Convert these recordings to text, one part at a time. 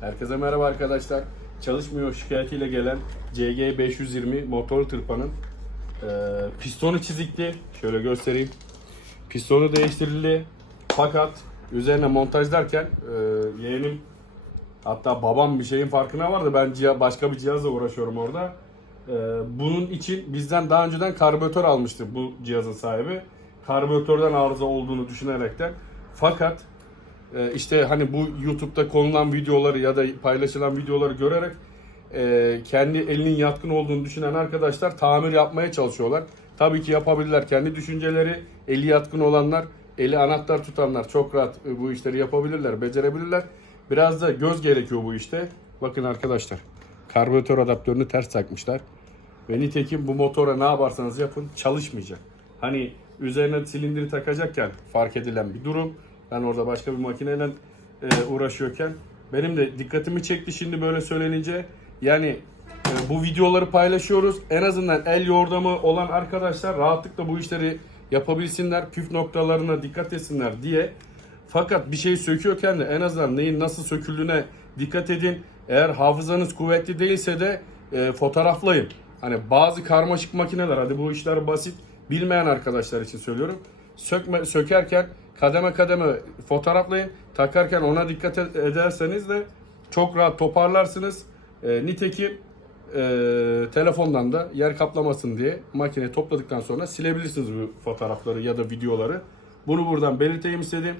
Herkese merhaba arkadaşlar. Çalışmıyor şikayetiyle gelen CG 520 motor tırpanın e, pistonu çizikti. Şöyle göstereyim. Pistonu değiştirildi. Fakat üzerine montajlarken e, yeğenim hatta babam bir şeyin farkına vardı. Ben ciha- başka bir cihazla uğraşıyorum orada. E, bunun için bizden daha önceden karbüratör almıştı bu cihazın sahibi. Karbüratörden arıza olduğunu düşünerekten. Fakat ee, işte hani bu YouTube'da konulan videoları ya da paylaşılan videoları görerek e, kendi elinin yatkın olduğunu düşünen arkadaşlar tamir yapmaya çalışıyorlar. Tabii ki yapabilirler. Kendi düşünceleri, eli yatkın olanlar, eli anahtar tutanlar çok rahat e, bu işleri yapabilirler, becerebilirler. Biraz da göz gerekiyor bu işte. Bakın arkadaşlar, karbüratör adaptörünü ters takmışlar. Ve nitekim bu motora ne yaparsanız yapın çalışmayacak. Hani üzerine silindiri takacakken fark edilen bir durum. Ben orada başka bir makineyle e, uğraşıyorken benim de dikkatimi çekti şimdi böyle söylenince. Yani e, bu videoları paylaşıyoruz. En azından el yordamı olan arkadaşlar rahatlıkla bu işleri yapabilsinler. Püf noktalarına dikkat etsinler diye. Fakat bir şey söküyorken de en azından neyin nasıl söküldüğüne dikkat edin. Eğer hafızanız kuvvetli değilse de e, fotoğraflayın. Hani bazı karmaşık makineler hadi bu işler basit bilmeyen arkadaşlar için söylüyorum. Sökme, sökerken kademe kademe fotoğraflayın. Takarken ona dikkat ed- ederseniz de çok rahat toparlarsınız. E, nitekim e, telefondan da yer kaplamasın diye makine topladıktan sonra silebilirsiniz bu fotoğrafları ya da videoları. Bunu buradan belirteyim istedim.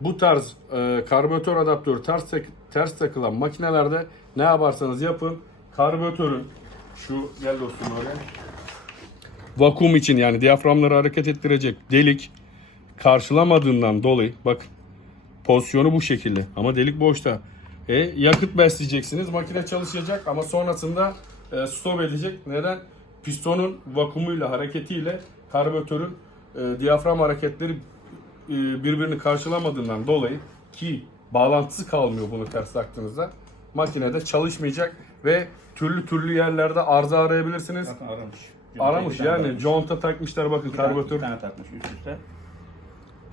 Bu tarz e, karbüratör adaptörü ters, ters takılan makinelerde ne yaparsanız yapın. Karbüratörün şu gel dostum oraya. Vakum için yani diyaframları hareket ettirecek delik karşılamadığından dolayı bak pozisyonu bu şekilde ama delik boşta. E, yakıt besleyeceksiniz makine çalışacak ama sonrasında e, stop edecek. Neden? Pistonun vakumuyla hareketiyle karbüratörün e, diyafram hareketleri e, birbirini karşılamadığından dolayı ki bağlantısı kalmıyor bunu ters taktığınızda makinede çalışmayacak ve türlü türlü yerlerde arıza arayabilirsiniz. Bakın aramış. Aramış yani conta takmışlar bakın karbüratör. Bir tane takmış üst üste.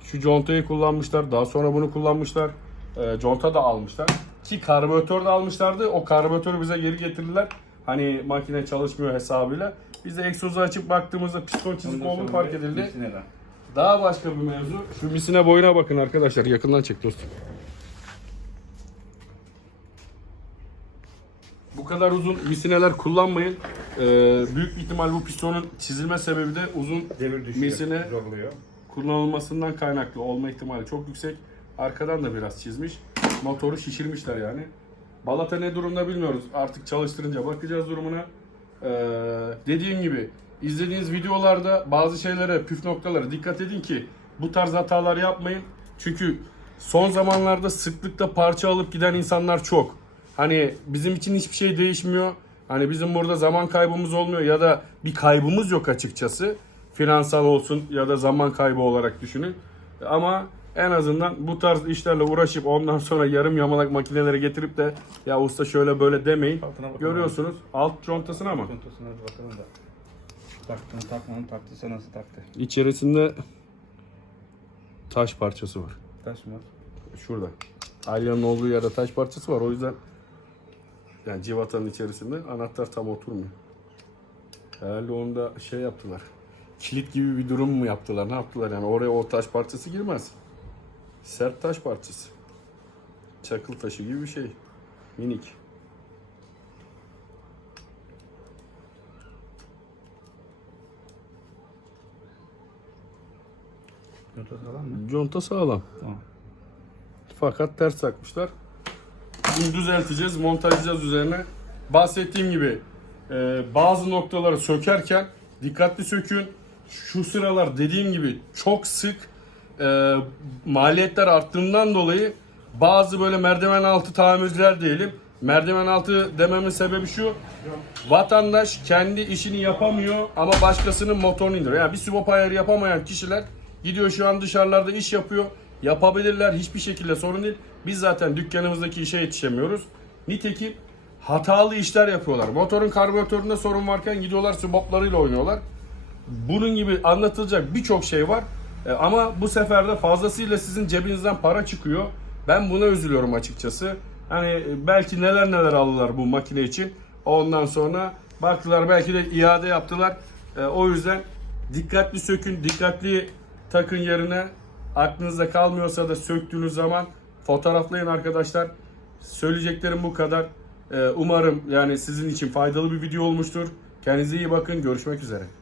Şu contayı kullanmışlar. Daha sonra bunu kullanmışlar. E, conta da almışlar. Ki karbüratör de almışlardı. O karbüratörü bize geri getirdiler. Hani makine çalışmıyor hesabıyla. Biz de egzozu açıp baktığımızda piston çizik olduğu fark edildi. Daha başka bir mevzu. Şu misine boyuna bakın arkadaşlar. Yakından çek dostum. Bu kadar uzun misineler kullanmayın. Ee, büyük ihtimal bu pistonun çizilme sebebi de uzun Devir düşüyor. Misine- Zorluyor. Kullanılmasından kaynaklı olma ihtimali çok yüksek. Arkadan da biraz çizmiş. Motoru şişirmişler yani. Balata ne durumda bilmiyoruz. Artık çalıştırınca bakacağız durumuna. Ee, dediğim gibi izlediğiniz videolarda bazı şeylere, püf noktalara dikkat edin ki bu tarz hatalar yapmayın. Çünkü son zamanlarda sıklıkla parça alıp giden insanlar çok. Hani bizim için hiçbir şey değişmiyor. Hani bizim burada zaman kaybımız olmuyor ya da bir kaybımız yok açıkçası. Finansal olsun ya da zaman kaybı olarak düşünün. Ama en azından bu tarz işlerle uğraşıp ondan sonra yarım yamalak makineleri getirip de ya usta şöyle böyle demeyin. Görüyorsunuz alt contasına mı? Kontusuna bir bakalım da. Taktığını takmanın taktıysa nasıl taktı? İçerisinde taş parçası var. Taş mı? Şurada. Alya'nın olduğu yerde taş parçası var. O yüzden yani civatanın içerisinde anahtar tam oturmuyor. Herhalde onu da şey yaptılar. Kilit gibi bir durum mu yaptılar? Ne yaptılar yani? Oraya o taş parçası girmez. Sert taş parçası. Çakıl taşı gibi bir şey. Minik. Kontası falan mı? Conta sağlam. Tamam. Fakat ters takmışlar. Bunu düzelteceğiz, montajlayacağız üzerine. Bahsettiğim gibi e, bazı noktaları sökerken dikkatli sökün. Şu sıralar dediğim gibi çok sık e, maliyetler arttığından dolayı bazı böyle merdiven altı tamirciler diyelim. Merdiven altı dememin sebebi şu. Vatandaş kendi işini yapamıyor ama başkasının motorunu indiriyor. Yani bir subop ayarı yapamayan kişiler gidiyor şu an dışarılarda iş yapıyor. Yapabilirler hiçbir şekilde sorun değil. Biz zaten dükkanımızdaki işe yetişemiyoruz. Nitekim hatalı işler yapıyorlar. Motorun karbüratöründe sorun varken gidiyorlar suboplarıyla oynuyorlar. Bunun gibi anlatılacak birçok şey var. E, ama bu sefer de fazlasıyla sizin cebinizden para çıkıyor. Ben buna üzülüyorum açıkçası. Hani belki neler neler aldılar bu makine için. Ondan sonra baktılar belki de iade yaptılar. E, o yüzden dikkatli sökün, dikkatli takın yerine aklınızda kalmıyorsa da söktüğünüz zaman fotoğraflayın arkadaşlar. Söyleyeceklerim bu kadar. E, umarım yani sizin için faydalı bir video olmuştur. Kendinize iyi bakın. Görüşmek üzere.